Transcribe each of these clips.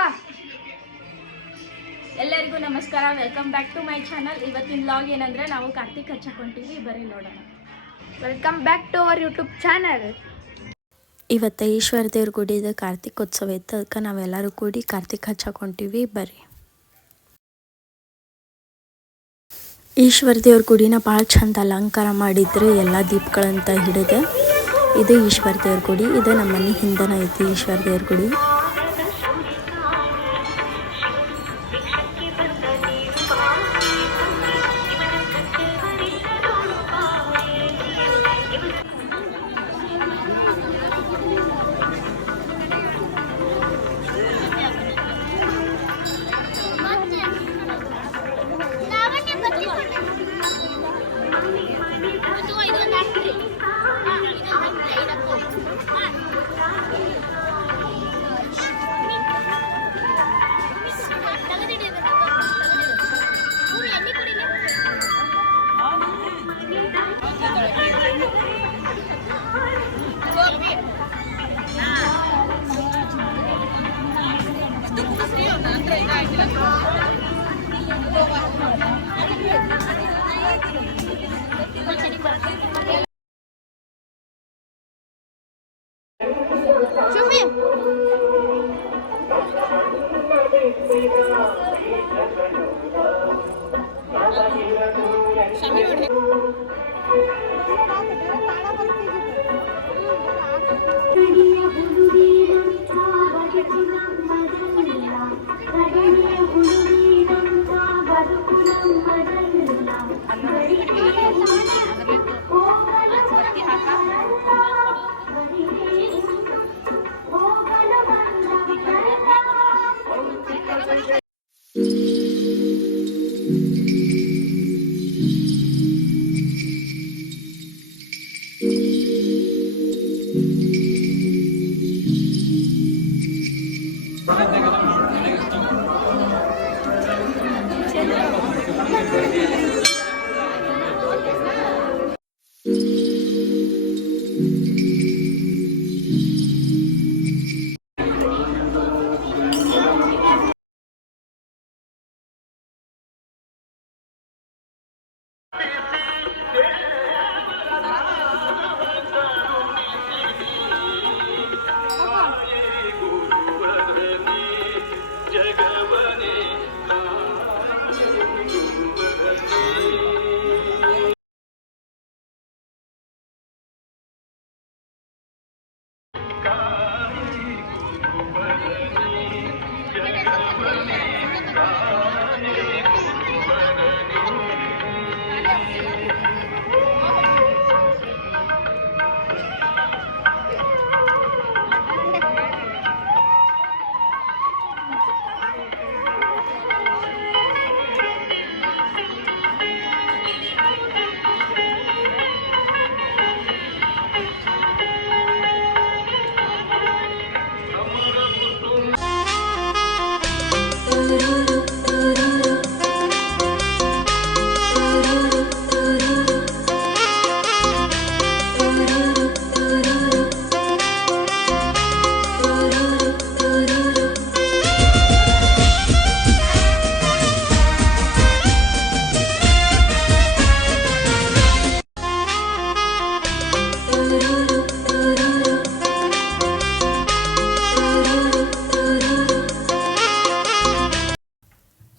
ಅಕ್ಕ ಎಲ್ಲರಿಗೂ ನಮಸ್ಕಾರ. Welcome back to my channel. ಇವತ್ತಿನ ವ್ಲಾಗ್ ಏನಂದ್ರೆ ನಾವು ಕಾರ್ತಿಕ್ ಹಚ್ಚಾಕೊಂತೀವಿ, ಬರೀ ನೋಡೋಣ. Welcome back to our YouTube channel. ಇವತ್ತು ಈಶ್ವರ ದೇವ್ರ ಗುಡಿದ ಕಾರ್ತಿಕೋತ್ಸವ ಇತ್ತು, ಅದಕ್ಕೆ ನಾವೆಲ್ಲರೂ ಕೂಡಿ ಕಾರ್ತಿಕ್ ಹಚ್ಚಾಕೊಂತೀವಿ ಬರ್ರಿ. ಈಶ್ವರ ದೇವ್ರ ಗುಡಿನ ಭಾಳ ಚಂದ ಅಲಂಕಾರ ಮಾಡಿದ್ರೆ ಎಲ್ಲ ದೀಪಗಳಂತ ಹಿಡಿದು. ಇದು ಈಶ್ವರ ದೇವ್ರ ಗುಡಿ, ಇದು ನಮ್ಮ ಮನೆ ಹಿಂದನ ಐತಿ ಈಶ್ವರ ದೇವ್ರ ಗುಡಿ.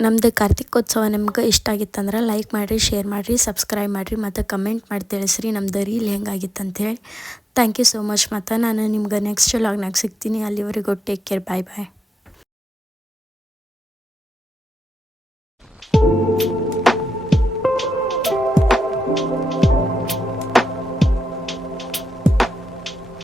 ನಮ್ಮದು ಕಾರ್ತಿಕೋತ್ಸವ ನಿಮ್ಗೆ ಇಷ್ಟ ಆಗಿತ್ತಂದ್ರೆ ಲೈಕ್ ಮಾಡಿರಿ, ಶೇರ್ ಮಾಡಿರಿ, ಸಬ್ಸ್ಕ್ರೈಬ್ ಮಾಡಿರಿ ಮತ್ತು ಕಮೆಂಟ್ ಮಾಡಿ ತಿಳಿಸ್ರಿ ನಮ್ದು ರೀಲ್ ಹೆಂಗಾಗಿತ್ತು ಅಂಥೇಳಿ. Thank you so much. ಮತ್ತು ನಾನು ನಿಮ್ಗೆ ನೆಕ್ಸ್ಟ್ ವ್ಲಾಗ್ನಾಗ ಸಿಗ್ತೀನಿ. ಅಲ್ಲಿವರೆಗೂ ಟೇಕ್ ಕೇರ್. ಬಾಯ್ ಬಾಯ್.